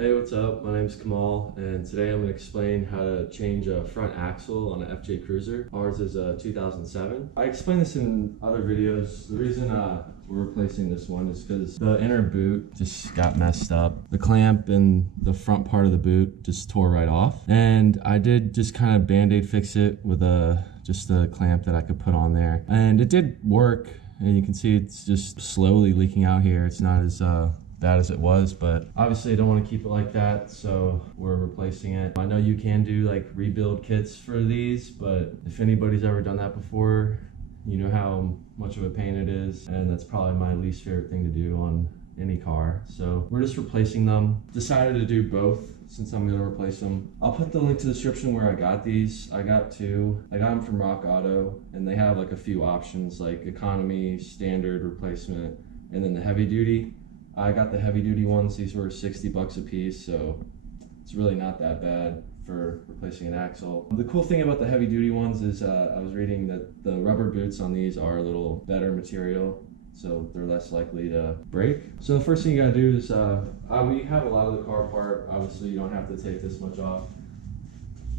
Hey, what's up? My name is Kamal, and today I'm going to explain how to change a front axle on an FJ Cruiser. Ours is a 2007. I explained this in other videos. The reason we're replacing this one is because the inner boot just got messed up. The clamp in the front part of the boot just tore right off. And I did just kind of band-aid fix it with just a clamp that I could put on there. And it did work, and you can see it's just slowly leaking out here. It's not as bad as it was, but obviously I don't want to keep it like that, so we're replacing it. I know you can do like rebuild kits for these, but if anybody's ever done that before, you know how much of a pain it is, and that's probably my least favorite thing to do on any car. So we're just replacing them. Decided to do both since I'm gonna replace them. I'll put the link to the description where I got these. I got two. I got them from Rock Auto, and they have like a few options like economy, standard, replacement, and then the heavy duty. I got the heavy duty ones. These were 60 bucks a piece, so it's really not that bad for replacing an axle. The cool thing about the heavy duty ones is I was reading that the rubber boots on these are a little better material, so they're less likely to break. So the first thing you gotta do is, we have a lot of the car apart. Obviously you don't have to take this much off.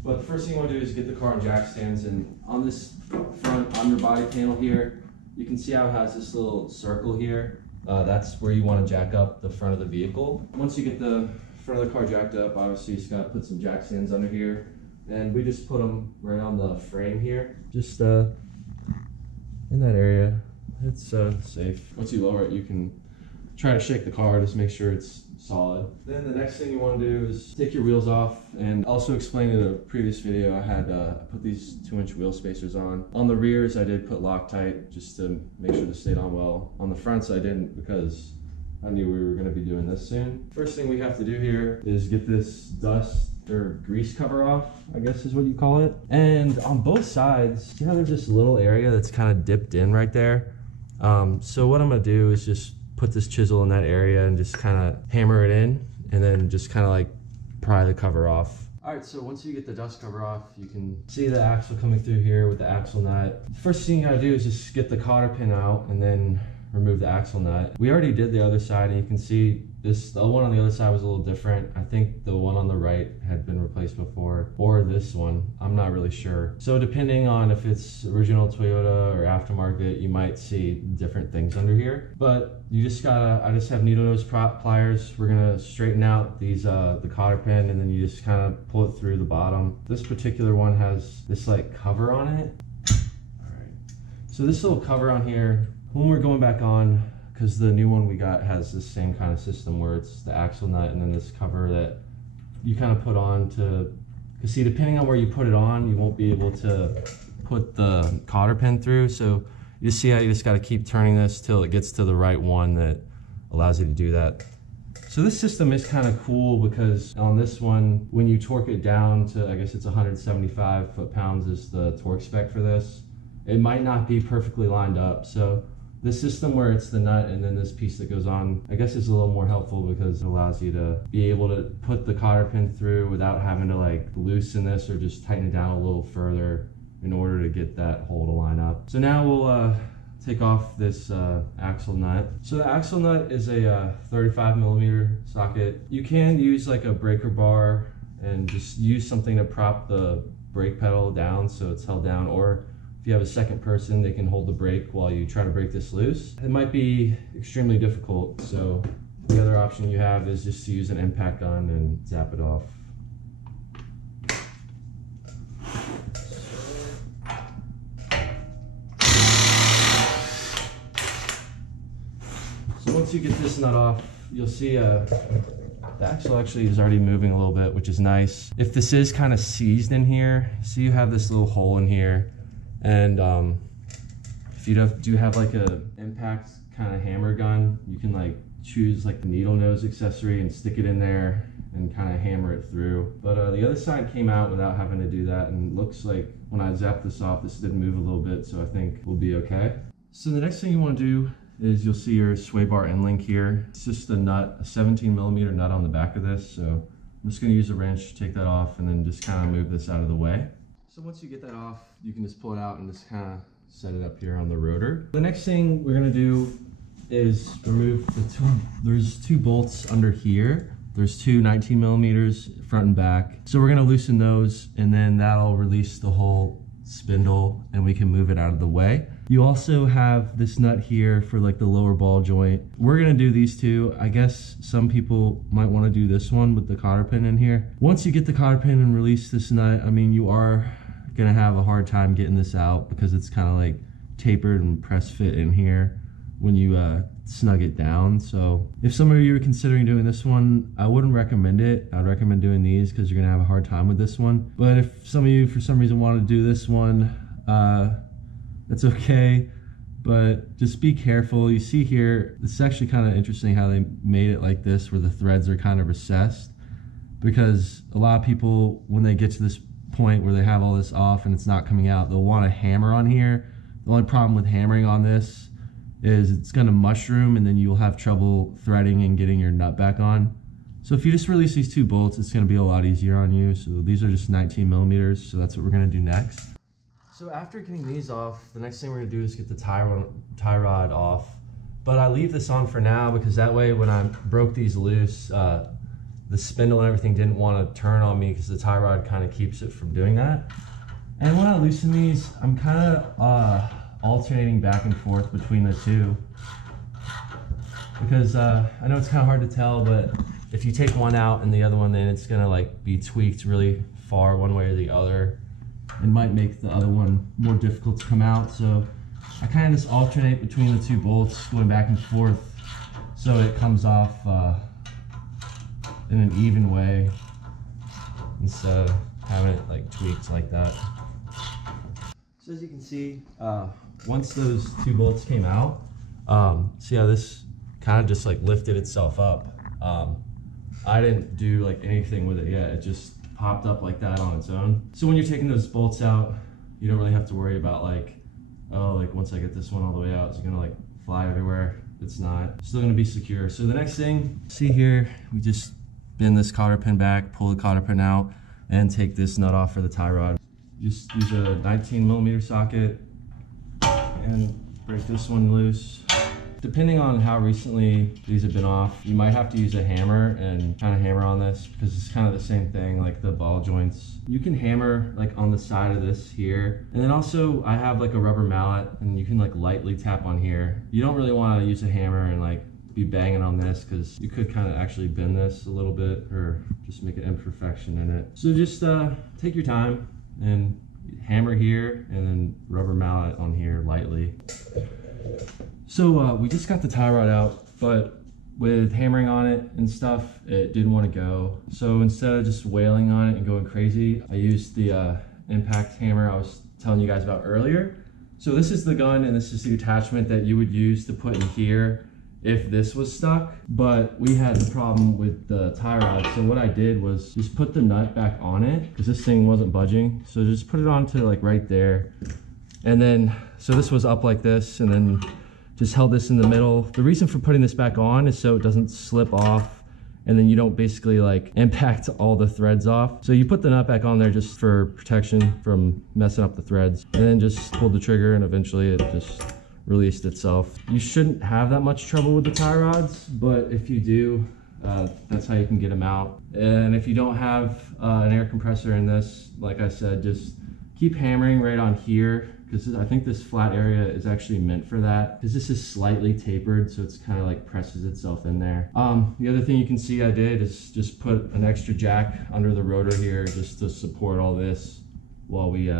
But the first thing you wanna do is get the car on jack stands, and on this front underbody panel here, you can see how it has this little circle here. That's where you want to jack up the front of the vehicle. Once you get the front of the car jacked up, obviously you just got to put some jack stands under here. And we just put them right on the frame here. Just in that area. It's safe. Once you lower it, you can try to shake the car, just make sure it's solid. Then the next thing you want to do is take your wheels off, and also explained in a previous video, I had put these 2-inch wheel spacers on. On the rears, I did put Loctite just to make sure they stayed on well. On the fronts, I didn't because I knew we were going to be doing this soon. First thing we have to do here is get this dust or grease cover off, I guess is what you call it. And on both sides, see how there's this little area that's kind of dipped in right there? So what I'm going to do is just put this chisel in that area and just kind of hammer it in, and then just kind of like pry the cover off. All right, so once you get the dust cover off, you can see the axle coming through here with the axle nut. The first thing you gotta do is just get the cotter pin out and then remove the axle nut. We already did the other side, and you can see the one on the other side was a little different. I think the one on the right had been replaced before, or this one, I'm not really sure. So depending on if it's original Toyota or aftermarket, you might see different things under here. But you just gotta, I just have needle nose pliers. We're gonna straighten out these the cotter pin, and then you just kind of pull it through the bottom. This particular one has this like cover on it. All right, so this little cover on here, when we're going back on, because the new one we got has this same kind of system where it's the axle nut and then this cover that you kind of put on to, because see, depending on where you put it on, you won't be able to put the cotter pin through. So you see how you just got to keep turning this till it gets to the right one that allows you to do that. So this system is kind of cool because on this one, when you torque it down to, I guess it's 175 foot-pounds is the torque spec for this, it might not be perfectly lined up. So this system where it's the nut and then this piece that goes on, I guess is a little more helpful because it allows you to be able to put the cotter pin through without having to like loosen this or just tighten it down a little further in order to get that hole to line up. So now we'll take off this axle nut. So the axle nut is a 35mm socket. You can use like a breaker bar and just use something to prop the brake pedal down so it's held down, or if you have a second person, they can hold the brake while you try to break this loose. It might be extremely difficult, so the other option you have is just to use an impact gun and zap it off. So once you get this nut off, you'll see the axle actually is already moving a little bit, which is nice. If this is kind of seized in here, see you have this little hole in here. And if you do have like a impact kind of hammer gun, you can like choose like the needle nose accessory and stick it in there and kind of hammer it through. But the other side came out without having to do that, and it looks like when I zapped this off, this did move a little bit, so I think we'll be okay. So the next thing you want to do is you'll see your sway bar end link here. It's just a nut, a 17mm nut on the back of this. So I'm just going to use a wrench to take that off and then just kind of move this out of the way. So once you get that off, you can just pull it out and just kind of set it up here on the rotor. The next thing we're gonna do is remove the there's two bolts under here There's two 19 millimeters front and back. So we're gonna loosen those, and then that'll release the whole spindle and we can move it out of the way. You also have this nut here for like the lower ball joint. We're gonna do these two. I guess some people might wanna do this one with the cotter pin in here. Once you get the cotter pin and release this nut, I mean, you are gonna have a hard time getting this out because it's kind of like tapered and press fit in here when you snug it down. So if some of you are considering doing this one, I wouldn't recommend it. I'd recommend doing these because you're gonna have a hard time with this one. But if some of you for some reason want to do this one, that's okay, but just be careful. You see here, it's actually kind of interesting how they made it like this, where the threads are kind of recessed, because a lot of people, when they get to this point where they have all this off and it's not coming out, they'll want to hammer on here. The only problem with hammering on this is it's going to mushroom, and then you'll have trouble threading and getting your nut back on. So if you just release these two bolts, it's going to be a lot easier on you. So these are just 19 millimeters, so that's what we're going to do next. So after getting these off, the next thing we're gonna do is get the tie rod off. But I leave this on for now because that way when I broke these loose, the spindle and everything didn't want to turn on me because the tie rod kind of keeps it from doing that. And when I loosen these, I'm kind of alternating back and forth between the two. Because I know it's kind of hard to tell, but if you take one out and the other one in, it's gonna like be tweaked really far one way or the other. It might make the other one more difficult to come out, so I kind of just alternate between the two bolts, going back and forth, so it comes off in an even way instead of having it like tweaked like that. So as you can see, once those two bolts came out, see how this kind of just like lifted itself up. I didn't do like anything with it yet. It just popped up like that on its own. So when you're taking those bolts out, you don't really have to worry about like, oh, like once I get this one all the way out, it's gonna like fly everywhere. It's not. It's still gonna be secure. So the next thing, see here, we just bend this cotter pin back, pull the cotter pin out, and take this nut off for the tie rod. Just use a 19 millimeter socket and break this one loose. Depending on how recently these have been off, you might have to use a hammer and kind of hammer on this because it's kind of the same thing like the ball joints. You can hammer like on the side of this here. And then also I have like a rubber mallet and you can like lightly tap on here. You don't really want to use a hammer and like be banging on this because you could kind of actually bend this a little bit or just make an imperfection in it. So just take your time and hammer here and then rubber mallet on here lightly. So we just got the tie rod out, but with hammering on it and stuff, it didn't want to go. So instead of just wailing on it and going crazy, I used the impact hammer I was telling you guys about earlier. So this is the gun and this is the attachment that you would use to put in here if this was stuck. But we had the problem with the tie rod. So what I did was just put the nut back on it because this thing wasn't budging. So just put it onto like right there. And then, so this was up like this and then just held this in the middle. The reason for putting this back on is so it doesn't slip off and then you don't basically like impact all the threads off. So you put the nut back on there just for protection from messing up the threads, and then just pulled the trigger and eventually it just released itself. You shouldn't have that much trouble with the tie rods, but if you do, that's how you can get them out. And if you don't have an air compressor in this, like I said, just keep hammering right on here, because I think this flat area is actually meant for that, because this is slightly tapered, so it's kind of like presses itself in there. The other thing you can see I did is just put an extra jack under the rotor here just to support all this while we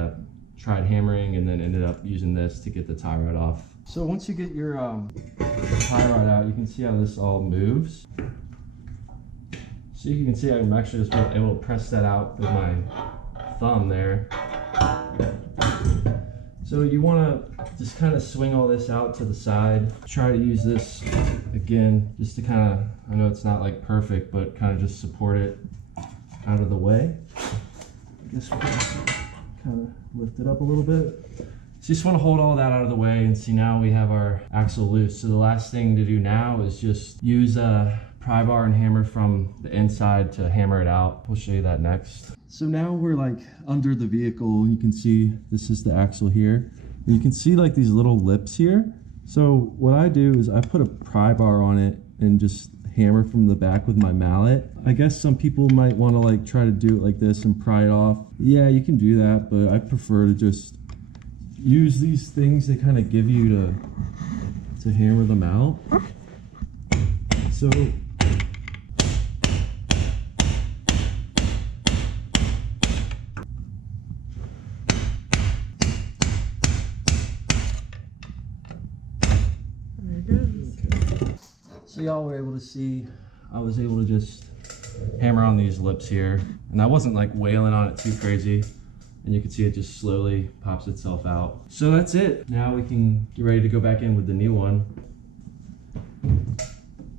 tried hammering, and then ended up using this to get the tie rod off. So once you get your tie rod out, you can see how this all moves. So you can see I'm actually just able to press that out with my thumb there. So you want to just kind of swing all this out to the side. Try to use this again just to kind of, I know it's not like perfect, but kind of just support it out of the way. I guess we'll kind of lift it up a little bit. So you just want to hold all that out of the way, and see now we have our axle loose. So the last thing to do now is just use a pry bar and hammer from the inside to hammer it out. We'll show you that next. So now we're like under the vehicle. You can see this is the axle here. And you can see like these little lips here. So what I do is I put a pry bar on it and just hammer from the back with my mallet. I guess some people might want to like try to do it like this and pry it off. Yeah, you can do that, but I prefer to just use these things they kind of give you to hammer them out. So so y'all were able to see, I was able to just hammer on these lips here, and I wasn't like wailing on it too crazy, and you can see it just slowly pops itself out. So that's it. Now we can get ready to go back in with the new one.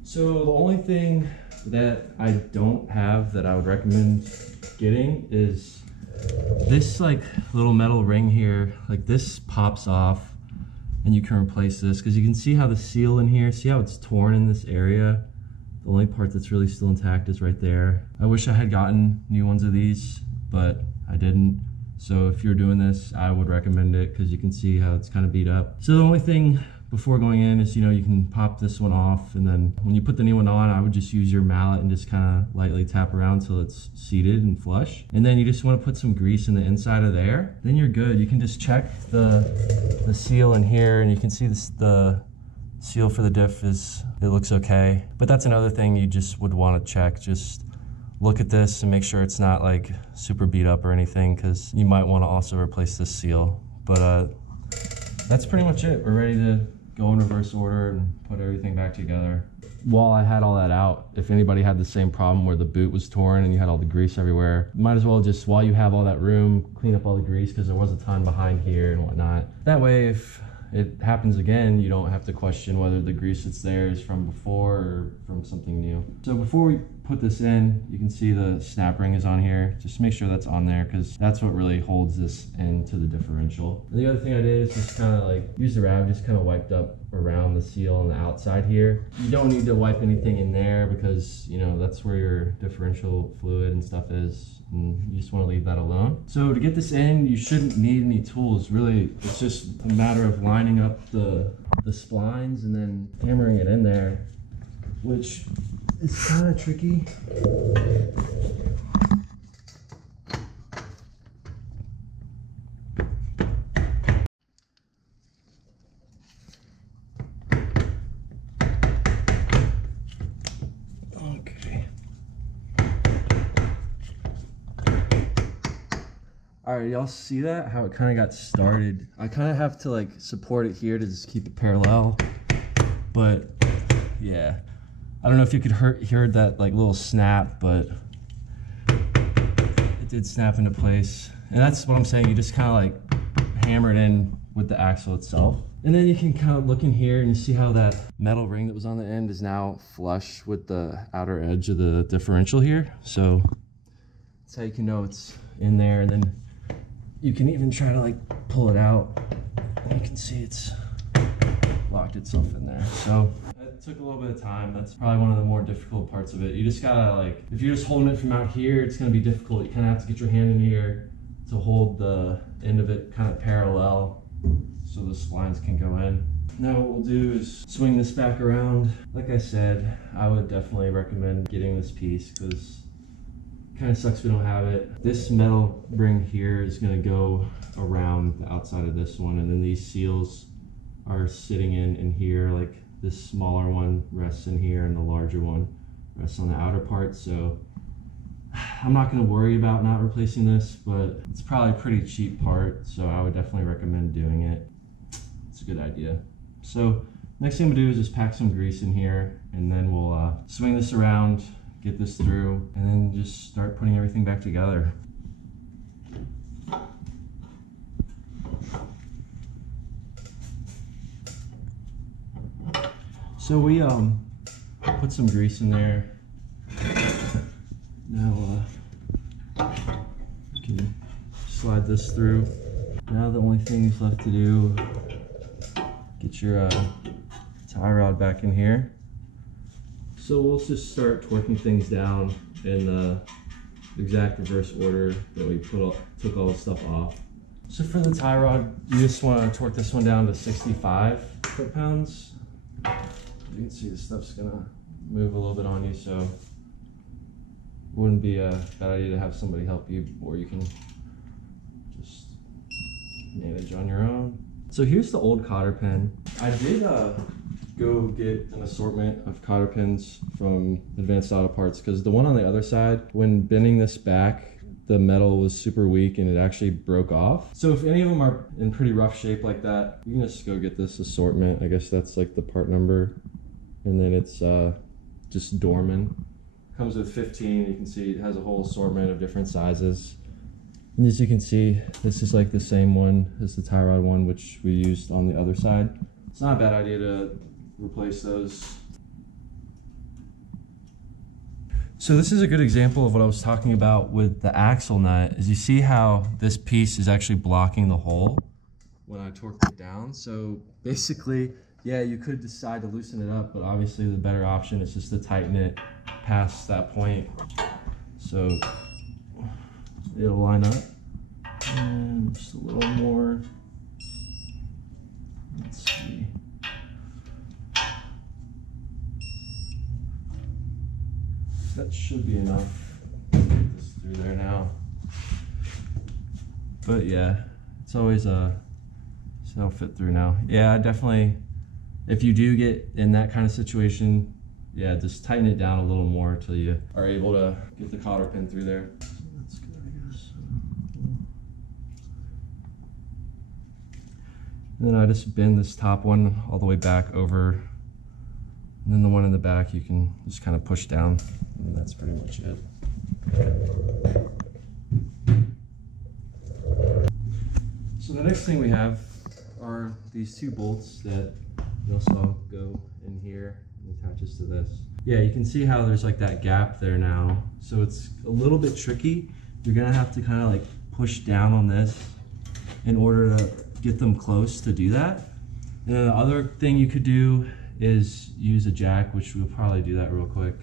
So the only thing that I don't have that I would recommend getting is this like little metal ring here. Like this pops off, and you can replace this because you can see how the seal in here, see how it's torn in this area? The only part that's really still intact is right there. I wish I had gotten new ones of these, but I didn't. So if you're doing this, I would recommend it because you can see how it's kind of beat up. So the only thing before going in is, you know, you can pop this one off, and then when you put the new one on, I would just use your mallet and just kind of lightly tap around till it's seated and flush. And then you just want to put some grease in the inside of there. Then you're good. You can just check the seal in here, and you can see this, the seal for the diff it looks okay. But that's another thing you just would want to check. Just look at this and make sure it's not like super beat up or anything, because you might want to also replace this seal. But that's pretty much it. We're ready to go in reverse order and put everything back together. While I had all that out, if anybody had the same problem where the boot was torn and you had all the grease everywhere, you might as well just, while you have all that room, clean up all the grease, because there was a ton behind here and whatnot. That way, if it happens again, you don't have to question whether the grease that's there is from before or from something new. So before we put this in, you can see the snap ring is on here. Just make sure that's on there, because that's what really holds this into the differential. And the other thing I did is just kind of like use the rag, just kind of wiped up around the seal on the outside here. You don't need to wipe anything in there because, you know, that's where your differential fluid and stuff is, and you just want to leave that alone. So to get this in, you shouldn't need any tools. Really, it's just a matter of lining up the splines and then hammering it in there, which is kind of tricky. All right, y'all see that? How it kind of got started. I kind of have to like support it here to just keep it parallel. But yeah, I don't know if you could hear that like little snap, but it did snap into place. And that's what I'm saying. You just kind of like hammer it in with the axle itself. And then you can kind of look in here and you see how that metal ring that was on the end is now flush with the outer edge of the differential here. So that's how you can know it's in there. And then you can even try to like pull it out. You can see it's locked itself in there. So it took a little bit of time. That's probably one of the more difficult parts of it. You just gotta like, if you're just holding it from out here, it's gonna be difficult. You kind of have to get your hand in here to hold the end of it kind of parallel so the splines can go in. Now what we'll do is swing this back around. Like I said, I would definitely recommend getting this piece because kind of sucks we don't have it. This metal ring here is going to go around the outside of this one, and then these seals are sitting in here. Like this smaller one rests in here and the larger one rests on the outer part. So I'm not going to worry about not replacing this, but it's probably a pretty cheap part, so I would definitely recommend doing it. It's a good idea. So next thing I'm going to do is just pack some grease in here, and then we'll swing this around, get this through, and then just start putting everything back together. So we put some grease in there. Now we can slide this through. Now the only thing left to do, get your tie rod back in here. So we'll just start torquing things down in the exact reverse order that we took all the stuff off. So for the tie rod, you just want to torque this one down to 65 foot-pounds. You can see the stuff's gonna move a little bit on you, so it wouldn't be a bad idea to have somebody help you, or you can just manage on your own. So here's the old cotter pin. I did go get an assortment of cotter pins from Advanced Auto Parts, because the one on the other side, when bending this back, the metal was super weak and it actually broke off. So if any of them are in pretty rough shape like that, you can just go get this assortment. I guess that's like the part number. And then it's just Dorman. Comes with 15, you can see it has a whole assortment of different sizes. And as you can see, this is like the same one as the tie rod one, which we used on the other side. It's not a bad idea to replace those. So this is a good example of what I was talking about with the axle nut, is you see how this piece is actually blocking the hole when I torqued it down. So basically, yeah, you could decide to loosen it up, but obviously the better option is just to tighten it past that point. So it'll line up. And just a little more. Let's see. That should be enough. Get this through there now. But yeah, it's always so it'll fit through now. Yeah, definitely. If you do get in that kind of situation, yeah, just tighten it down a little more until you are able to get the cotter pin through there. That's good, I guess. And then I just bend this top one all the way back over, and then the one in the back you can just kind of push down. And that's pretty much it. So the next thing we have are these two bolts that you also go in here and attaches to this. Yeah, you can see how there's like that gap there now. So it's a little bit tricky. You're gonna have to kind of like push down on this in order to get them close to do that. And then the other thing you could do is use a jack, which we'll probably do that real quick.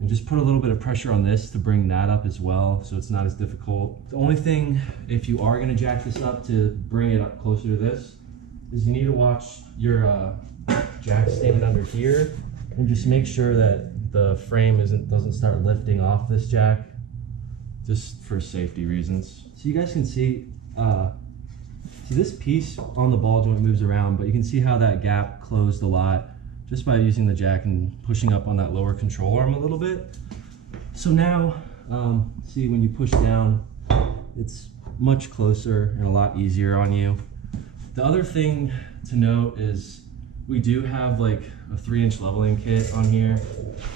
And just put a little bit of pressure on this to bring that up as well, so it's not as difficult. The only thing, if you are gonna jack this up to bring it up closer to this, is you need to watch your jack stand under here, and just make sure that the frame doesn't start lifting off this jack, just for safety reasons. So you guys can see this piece on the ball joint moves around, but you can see how that gap closed a lot just by using the jack and pushing up on that lower control arm a little bit. So now, see, when you push down, it's much closer and a lot easier on you. The other thing to note is we do have like a 3-inch leveling kit on here.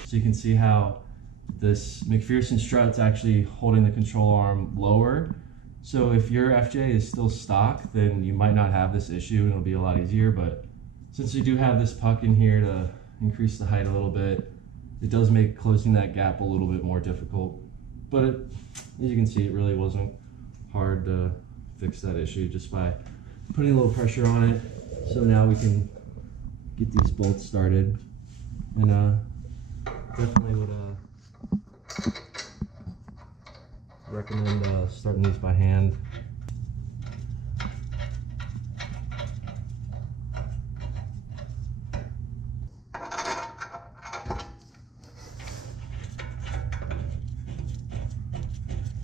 So you can see how this McPherson strut's actually holding the control arm lower. So if your FJ is still stock, then you might not have this issue and it'll be a lot easier. But since you do have this puck in here to increase the height a little bit, it does make closing that gap a little bit more difficult. But as you can see, it really wasn't hard to fix that issue just by putting a little pressure on it. So now we can get these bolts started, and definitely would recommend starting these by hand.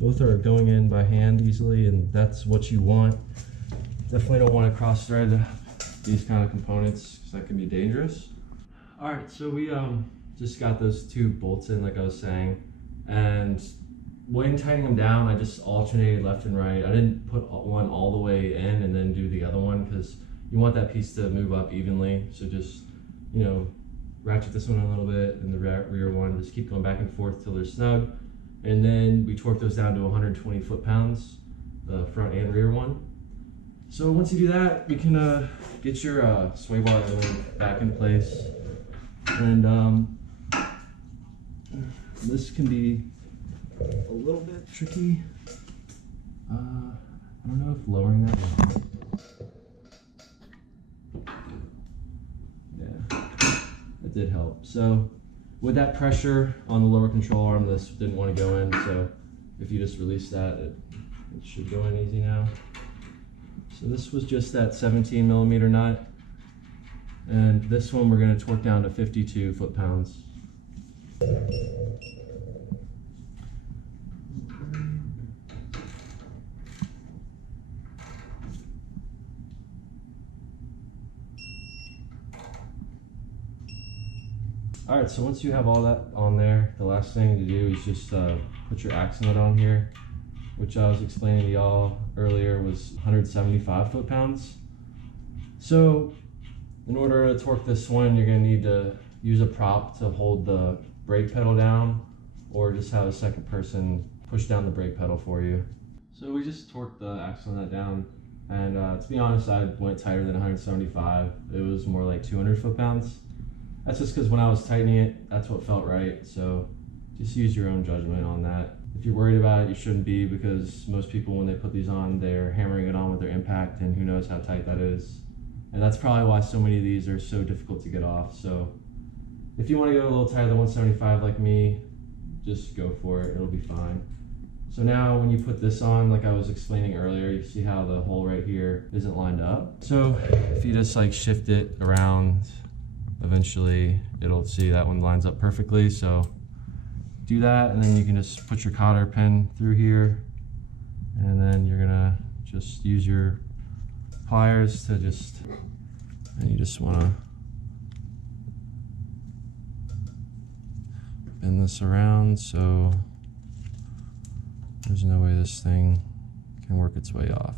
Both are going in by hand easily, and that's what you want. Definitely don't want to cross thread these kind of components because that can be dangerous. All right, so we just got those two bolts in, like I was saying, and when tightening them down, I just alternated left and right. I didn't put one all the way in and then do the other one, because you want that piece to move up evenly. So just, you know, ratchet this one a little bit and the rear one, just keep going back and forth till they're snug. And then we torque those down to 120 foot-pounds, the front and rear one. So once you do that, you can get your sway bar back in place. And this can be a little bit tricky. I don't know if lowering that will help. Yeah, it did help. So with that pressure on the lower control arm, this didn't want to go in. So if you just release that, it should go in easy now. So this was just that 17mm nut. And this one we're going to torque down to 52 foot-pounds. All right, so once you have all that on there, the last thing to do is just put your axle nut on here, which I was explaining to y'all earlier was 175 foot-pounds. So in order to torque this one, you're gonna need to use a prop to hold the brake pedal down, or just have a second person push down the brake pedal for you. So we just torqued the axle nut down, and to be honest, I went tighter than 175. It was more like 200 foot-pounds. That's just because when I was tightening it, that's what felt right. So just use your own judgment on that. If you're worried about it, you shouldn't be, because most people, when they put these on, they're hammering it on with their impact, and who knows how tight that is. And that's probably why so many of these are so difficult to get off. So if you want to go a little tighter than 175 like me, just go for it, it'll be fine. So now when you put this on, like I was explaining earlier, you see how the hole right here isn't lined up. So if you just like shift it around, eventually it'll see that one lines up perfectly. So do that, and then you can just put your cotter pin through here, and then you're gonna just use your pliers to and you just wanna bend this around so there's no way this thing can work its way off.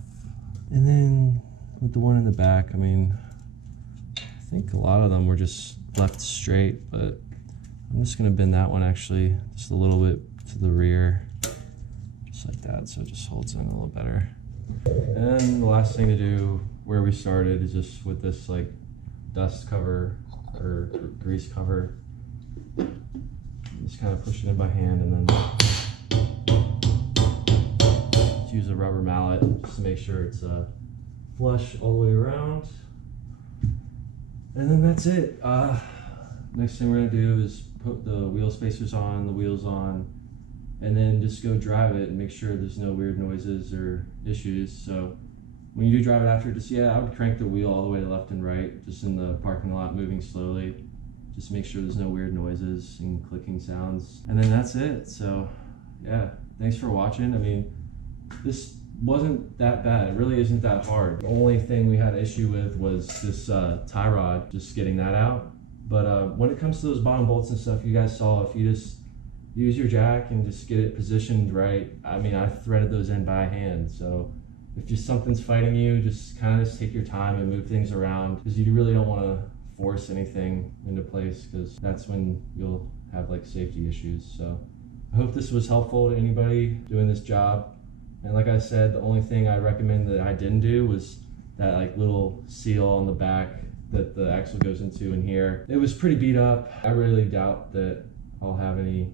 And then with the one in the back, I mean, I think a lot of them were just left straight, but I'm just gonna bend that one actually just a little bit to the rear, just like that, so it just holds in a little better. And then the last thing to do, where we started, is just with this like dust cover or grease cover, just kind of push it in by hand, and then just use a rubber mallet just to make sure it's flush all the way around. And then that's it. Next thing we're gonna do is put the wheel spacers on, the wheels on, and then just go drive it and make sure there's no weird noises or issues. So when you do drive it after, just, yeah, I would crank the wheel all the way left and right, just in the parking lot, moving slowly. Just make sure there's no weird noises and clicking sounds. And then that's it. So yeah, thanks for watching. I mean, this wasn't that bad. It really isn't that hard. The only thing we had an issue with was this tie rod, just getting that out. But when it comes to those bottom bolts and stuff, you guys saw, if you just use your jack and just get it positioned right. I mean, I threaded those in by hand. So if just something's fighting you, just kind of just take your time and move things around, because you really don't want to force anything into place, because that's when you'll have like safety issues. So I hope this was helpful to anybody doing this job. And like I said, the only thing I recommend that I didn't do was that like little seal on the back that the axle goes into in here. It was pretty beat up. I really doubt that I'll have any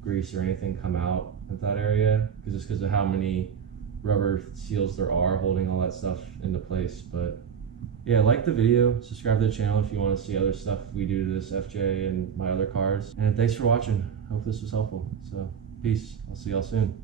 grease or anything come out of that area, just because of how many rubber seals there are holding all that stuff into place. But yeah, like the video, subscribe to the channel if you want to see other stuff we do to this FJ and my other cars. And thanks for watching. Hope this was helpful. So peace. I'll see y'all soon.